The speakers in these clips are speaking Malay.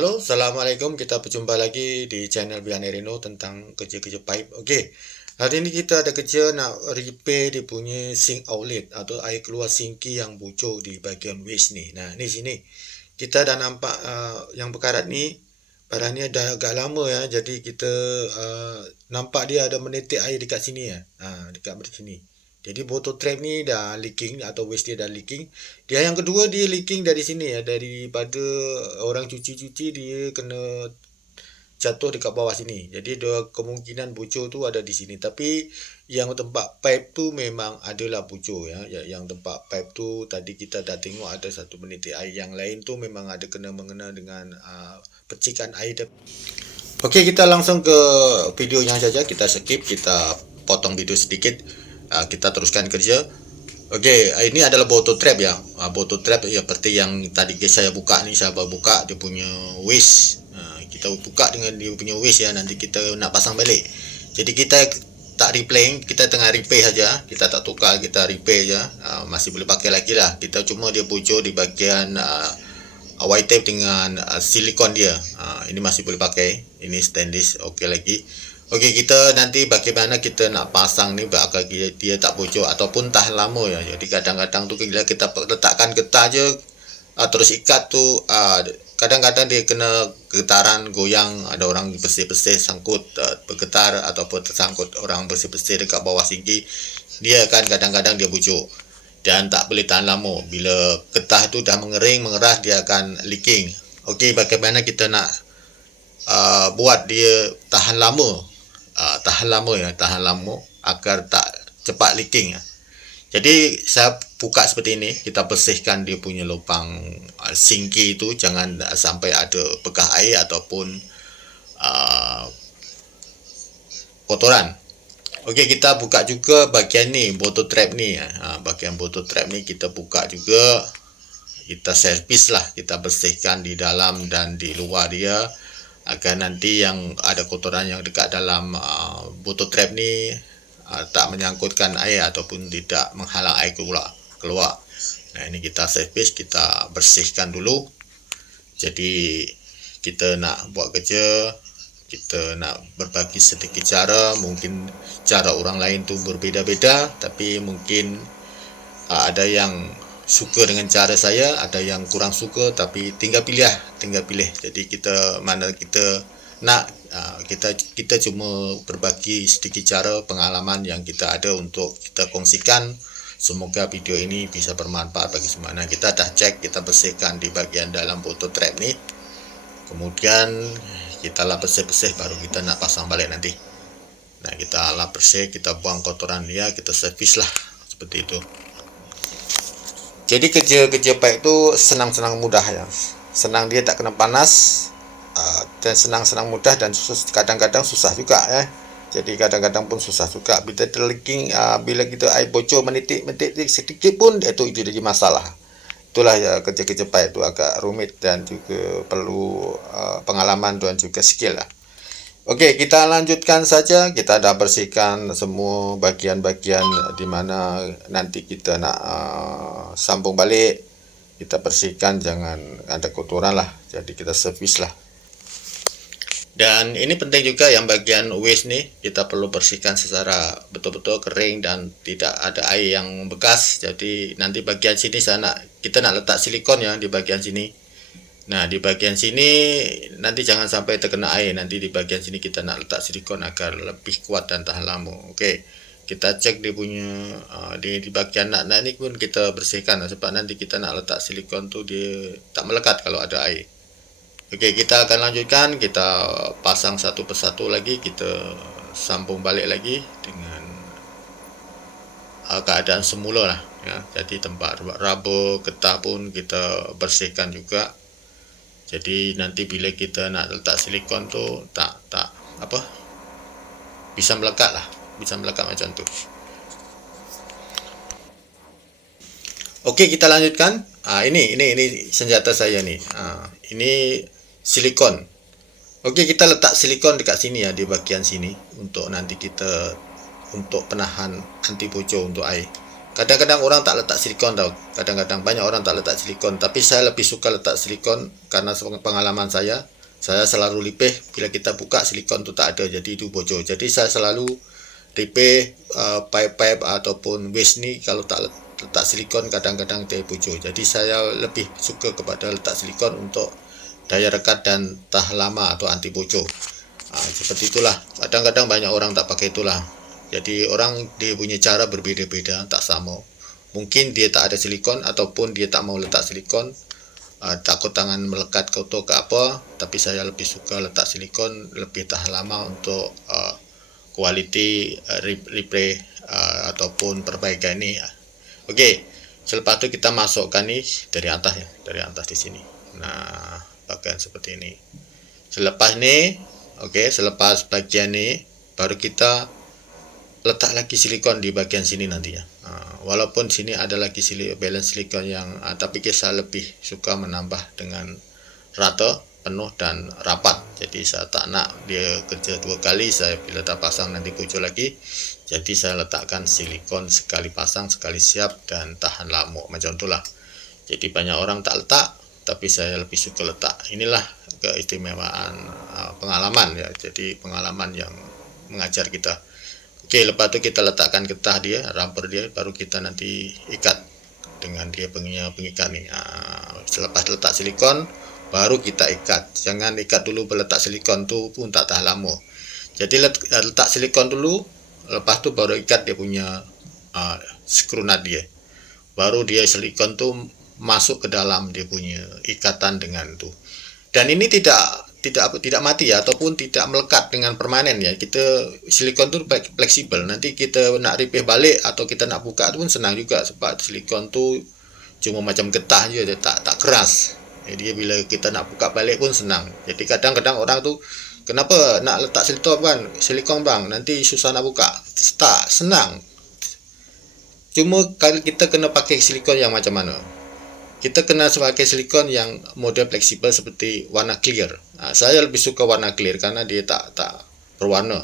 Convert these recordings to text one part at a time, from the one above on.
Halo, Assalamualaikum. Kita berjumpa lagi di channel Bian Reno tentang kerja-kerja pipe. Okey, hari ini kita ada kerja nak repair dia punya sink outlet atau air keluar sinki yang bocor di bahagian waste ni. Nah, ni sini. Kita dah nampak yang berkarat ni. Barang ni dah agak lama ya. Jadi kita nampak dia ada menitik air dekat sini ya. Dekat sini. Jadi botol trap ni dah leaking atau waste dia dah leaking. Dia yang kedua dia leaking dari sini ya, daripada orang cuci-cuci dia kena jatuh dekat bawah sini. Jadi dua kemungkinan bocor tu ada di sini. Tapi yang tempat pipe tu memang adalah bocor ya. Yang tempat pipe tu tadi kita dah tengok ada satu menitik air. Yang lain tu memang ada kena mengena dengan percikan air. Okey, kita langsung ke videonya saja. Kita skip, kita potong video sedikit. Kita teruskan kerja. Okey, ini adalah botol trap ya. Botol trap ya seperti yang tadi saya buka ni, saya buka dia punya waste. Kita buka dengan dia punya waste ya, nanti kita nak pasang balik. Jadi kita tak replaying, kita tengah repair saja. Kita tak tukar, kita repair je. Masih boleh pakai lagi lah. Kita cuma dia bocor di bahagian white tape dengan silikon dia. Ini masih boleh pakai. Ini stainless okey lagi. Okey, kita nanti bagaimana kita nak pasang ni agar dia tak bocor ataupun tahan lama ya. Jadi kadang-kadang tu bila kita letakkan getah je terus ikat tu kadang-kadang dia kena getaran goyang, ada orang bersih-bersih sangkut bergetar ataupun tersangkut orang bersih-bersih dekat bawah sinki, dia akan kadang-kadang dia bocor dan tak boleh tahan lama. Bila getah tu dah mengering, mengeras, dia akan leaking. Okey, bagaimana kita nak buat dia tahan lama tahan lama agar tak cepat leaking ya. Jadi saya buka seperti ini, kita bersihkan dia punya lubang sinki itu, jangan sampai ada bekas air ataupun kotoran. Okey, kita buka juga bahagian ni, botol trap ni. Bahagian botol trap ni kita buka juga, kita servis lah, kita bersihkan di dalam dan di luar dia agar nanti yang ada kotoran yang dekat dalam botol trap ni tak menyangkutkan air ataupun tidak menghalang air keluar. Nah, ini kita servis, kita bersihkan dulu. Jadi kita nak buat kerja, kita nak berbagi sedikit cara. Mungkin cara orang lain tu berbeza-beza, tapi mungkin ada yang suka dengan cara saya, ada yang kurang suka, tapi tinggal pilih. Jadi kita mana kita nak, kita cuma berbagi sedikit cara pengalaman yang kita ada untuk kita kongsikan. Semoga video ini bisa bermanfaat bagi semua. Nah, kita dah cek, kita bersihkan di bahagian dalam botol trap ni. Kemudian kita lap bersih-bersih, baru kita nak pasang balik nanti. Nah, kita lap bersih, kita buang kotoran dia, kita servis lah seperti itu. Jadi kerja-kerja pipe tu senang-senang mudah ya. Senang, dia tak kena panas, dan senang-senang mudah, dan kadang-kadang susah juga ya. Jadi kadang-kadang pun susah juga bila terleaking, bila kita air bocor menitik sedikit pun itu jadi masalah. Itulah ya, kerja-kerja pipe tu agak rumit dan juga perlu pengalaman dan juga skill lah. Okey, kita lanjutkan saja. Kita dah bersihkan semua bahagian-bahagian di mana nanti kita nak sambung balik. Kita bersihkan, jangan ada kotoran lah. Jadi kita servis lah. Dan ini penting juga yang bahagian waste ni, kita perlu bersihkan secara betul-betul kering dan tidak ada air yang bekas. Jadi nanti bahagian sini kita nak letak silikon ya di bahagian sini. Nah, di bahagian sini nanti jangan sampai terkena air. Nanti di bahagian sini kita nak letak silikon agar lebih kuat dan tahan lama. Okey, kita cek dia punya di bahagian nak ni pun kita bersihkan sebab nanti kita nak letak silikon tu dia tak melekat kalau ada air. Okey, kita akan lanjutkan, kita pasang satu persatu lagi, kita sambung balik lagi dengan keadaan semula lah ya. Jadi tempat raba, getah pun kita bersihkan juga. Jadi nanti bila kita nak letak silikon tu bisa melekat lah, bisa melekat macam tu. Okey, kita lanjutkan. Ini senjata saya ni. Ini silikon. Okey, kita letak silikon dekat sini ya, di bahagian sini untuk nanti kita untuk penahan anti bocor untuk air. Kadang-kadang orang tak letak silikon tau. Kadang-kadang banyak orang tak letak silikon. Tapi saya lebih suka letak silikon karena pengalaman saya selalu lipih bila kita buka silikon tu tak ada, jadi itu bocor. Jadi saya selalu lipih pipe-pipe ataupun waste ni kalau tak letak silikon kadang-kadang dia bocor. Jadi saya lebih suka kepada letak silikon untuk daya rekat dan tahan lama atau anti bocor. Seperti itulah. Kadang-kadang banyak orang tak pakai itulah. Jadi orang dia punya cara berbeza-beza, tak sama. Mungkin dia tak ada silikon ataupun dia tak mau letak silikon, takut tangan melekat kotor ke apa. Tapi saya lebih suka letak silikon, lebih tahan lama untuk kualiti replay ataupun perbaikan ni. Okey, selepas tu kita masukkan ni dari atas ya, dari atas di sini. Nah, bagian seperti ini. Selepas ni, okey, selepas bagian ni baru kita letak lagi silikon di bagian sini nanti ya. Walaupun sini ada lagi balance silikon yang tapi saya lebih suka menambah dengan rata, penuh dan rapat. Jadi saya tak nak dia kerja dua kali. Saya bila dah pasang nanti bocor lagi. Jadi saya letakkan silikon sekali pasang sekali siap dan tahan lama macam itulah. Jadi banyak orang tak letak, tapi saya lebih suka letak. Inilah keistimewaan pengalaman ya. Jadi pengalaman yang mengajar kita. Okey, lepas tu kita letakkan getah dia, rubber dia, baru kita nanti ikat dengan dia pengikat ni. Selepas letak silikon, baru kita ikat. Jangan ikat dulu letak silikon tu pun tak tahan lama. Jadi letak silikon dulu, lepas tu baru ikat dia punya screw nut dia. Baru dia silikon tu masuk ke dalam dia punya ikatan dengan tu. Dan ini tidak mati ya, ataupun tidak melekat dengan permanen ya. Kita silikon tu fleksibel. Nanti kita nak repair balik atau kita nak buka tu pun senang juga, sebab silikon tu cuma macam getah je, dia tak keras. Jadi bila kita nak buka balik pun senang. Jadi kadang-kadang orang tu, kenapa nak letak silikon bang, nanti susah nak buka. Tak, senang. Cuma kalau kita kena pakai silikon yang macam mana, kita kena pakai silikon yang model fleksibel seperti warna clear. Saya lebih suka warna clear karena dia tak berwarna.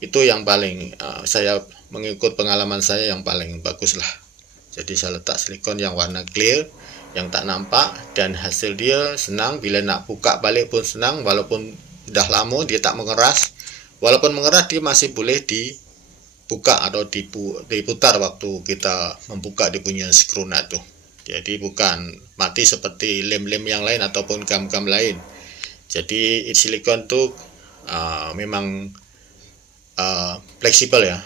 Itu yang paling saya mengikut pengalaman saya yang paling bagus lah. Jadi saya letak silikon yang warna clear, yang tak nampak, dan hasil dia senang. Bila nak buka balik pun senang, walaupun dah lama dia tak mengeras. Walaupun mengeras dia masih boleh dibuka atau diputar waktu kita membuka dia punya screw nut tu. Jadi bukan mati seperti lem-lem yang lain ataupun gam-gam lain. Jadi silikon tu memang fleksibel ya.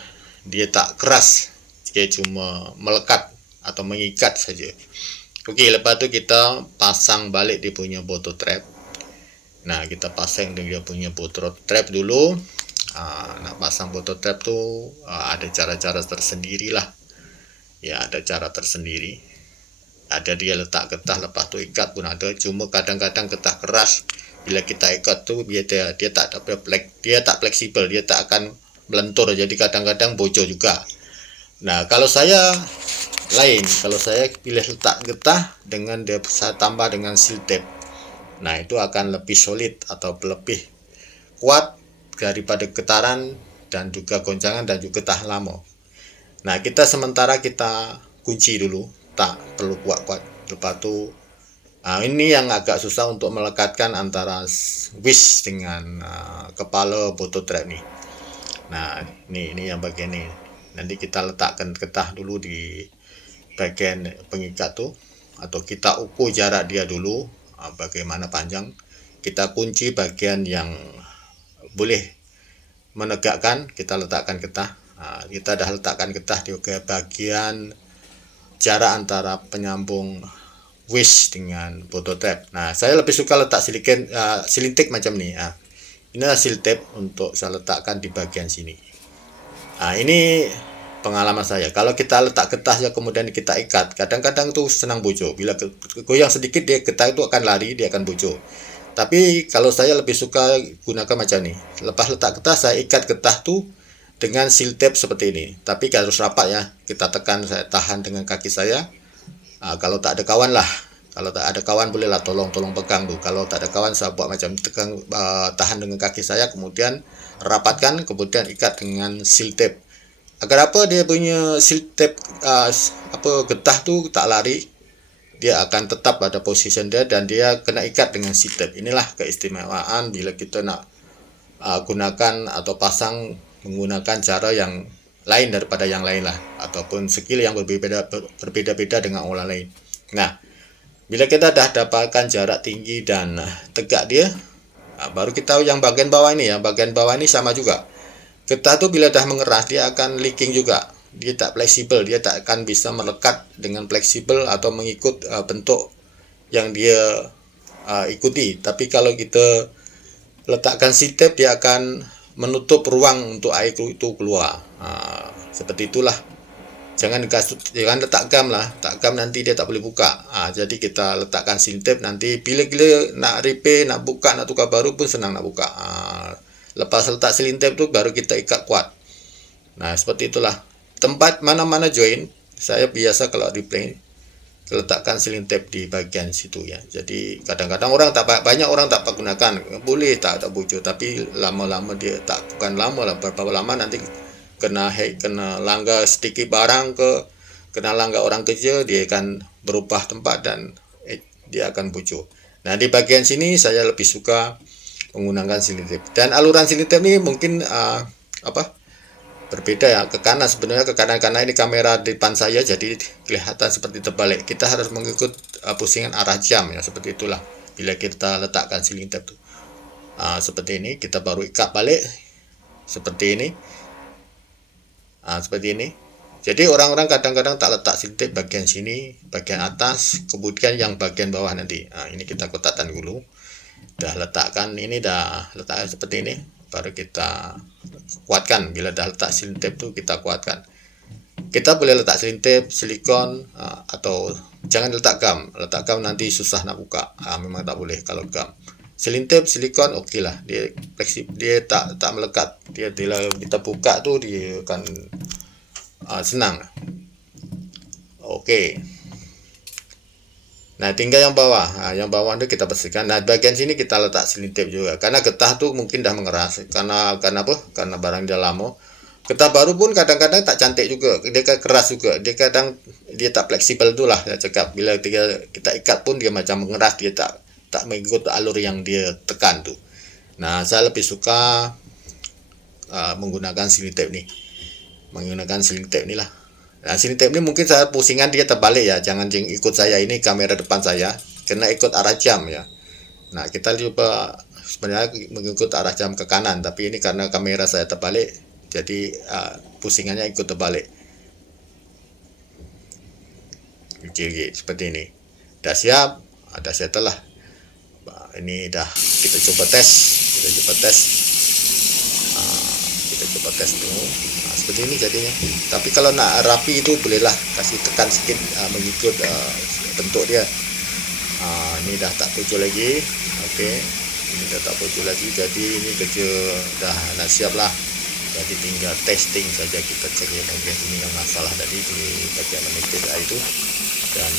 Dia tak keras. Dia cuma melekat atau mengikat saja. Okey, lepas tu kita pasang balik dia punya bottle trap. Nah, kita pasang dia punya bottle trap dulu. Nak pasang bottle trap tu ada cara-cara tersendiri lah. Ya, ada cara tersendiri. Ada dia letak getah, lepas tu ikat pun ada. Cuma kadang-kadang getah keras, bila kita ikat tu dia tak fleksibel, dia tak akan melentur. Jadi kadang-kadang bocor juga. Nah, kalau saya lain, kalau saya pilih letak getah dengan saya tambah dengan seal tape. Nah, itu akan lebih solid atau lebih kuat daripada getaran dan juga goncangan dan juga tahan lama. Nah, sementara kita kunci dulu, tak perlu kuat-kuat. Lepas tu ini yang agak susah untuk melekatkan antara wish dengan kepala bottle trap ni. Nah, ini yang bagian ni. Nanti kita letakkan getah dulu di bagian pengikat tu, atau kita ukur jarak dia dulu bagaimana panjang. Kita kunci bagian yang boleh menegakkan, kita letakkan getah. Kita dah letakkan getah di bagian jarak antara penyambung wish dengan bottle trap. Nah, saya lebih suka letak sealing tape macam ni. Inilah seal tape untuk saya letakkan di bagian sini. Ini pengalaman saya. Kalau kita letak getah ya kemudian kita ikat, kadang-kadang tu senang bocor. Bila goyang sedikit dia getah itu akan lari, dia akan bocor. Tapi kalau saya lebih suka gunakan macam ni. Lepas letak getah, saya ikat getah tu dengan seal tape seperti ini. Tapi harus rapat ya. Kita tekan, saya tahan dengan kaki saya. Kalau tak ada kawan lah. Kalau tak ada kawan bolehlah tolong pegang tu. Kalau tak ada kawan saya buat macam tekan, tahan dengan kaki saya, kemudian rapatkan, kemudian ikat dengan seal tape. Agar apa dia punya seal tape getah tu tak lari, dia akan tetap pada posisi dia dan dia kena ikat dengan seal tape. Inilah keistimewaan bila kita nak gunakan atau pasang menggunakan cara yang lain daripada yang lain lah, ataupun skill yang berbeda-beda dengan orang lain. Nah, bila kita dah dapatkan jarak tinggi dan tegak dia, baru kita tahu yang bagian bawah ini ya. Bagian bawah ini sama juga. Getah tu bila dah mengeras dia akan leaking juga. Dia tak fleksibel, dia tak akan bisa melekat dengan fleksibel atau mengikut bentuk yang dia ikuti. Tapi kalau kita letakkan seal tape, dia akan menutup ruang untuk air itu keluar. Seperti itulah. Jangan letak gam lah. Tak gam nanti dia tak boleh buka. Jadi kita letakkan seal tape, nanti bila nak repair, nak buka, nak tukar baru pun senang nak buka. Lepas letak seal tape tu baru kita ikat kuat. Nah, seperti itulah. Tempat mana-mana join, saya biasa kalau repair letakkan seal tape di bagian situ ya. Jadi kadang-kadang banyak orang tak gunakan. Boleh tak bocor, tapi lama-lama dia bukan lama lah, berapa lama nanti kena langgar sedikit barang kena langgar orang kerja, dia akan berubah tempat dan dia akan bocor. Nah, di bagian sini saya lebih suka menggunakan seal tape. Dan aluran seal tape ini mungkin berbeda ya, ke kanan sebenarnya, ke kanan karena ini kamera depan saya jadi kelihatan seperti terbalik. Kita harus mengikut pusingan arah jam ya, seperti itulah bila kita letakkan seal tape tuh. Seperti ini, kita baru ikat balik seperti ini. Seperti ini. Jadi orang-orang kadang-kadang tak letak seal tape bagian sini, bagian atas, kemudian yang bagian bawah nanti. Ini kita kotakkan dulu. Dah letakkan seperti ini, baru kita kuatkan. Bila dah letak seal tape tu kita kuatkan. Kita boleh letak seal tape, silikon, atau jangan letak gam. Letak gam nanti susah nak buka. Memang tak boleh kalau gam. Seal tape, silikon okey lah. Dia fleksibel, dia tak melekat. Dia bila kita buka tu dia akan senang. Okey. Nah, tinggal yang bawah. Yang bawah tu kita bersihkan. Nah, bagian sini kita letak seal tape juga. Karena getah tu mungkin dah mengeras. Karena apa? Karena barang dah lama. Getah baru pun kadang-kadang tak cantik juga. Dia keras juga. Dia tak fleksibel tu lah saya cakap. Bila kita ikat pun dia macam mengeras, dia tak mengikut alur yang dia tekan tu. Nah, saya lebih suka menggunakan seal tape ni. Menggunakan seal tape ni lah. Nah, seal tape ni mungkin saya pusingan dia terbalik ya. Jangan ikut saya, ini kamera depan saya. Kena ikut arah jam ya. Nah, kita coba sebenarnya mengikut arah jam ke kanan. Tapi ini karena kamera saya terbalik, jadi pusingannya ikut terbalik. Oke, seperti ini. Dah siap. Dah settle lah. Ini dah kita coba tes dulu. Seperti ini jadinya. Tapi kalau nak rapi itu bolehlah kasih tekan sikit mengikut bentuk dia. Ini dah tak bocor lagi. Okey, ini dah tak bocor lagi. Jadi ini kerja dah nak siap lah. Jadi tinggal testing saja, kita cek bagian ini yang masalah tadi di bagian emitter itu. Dan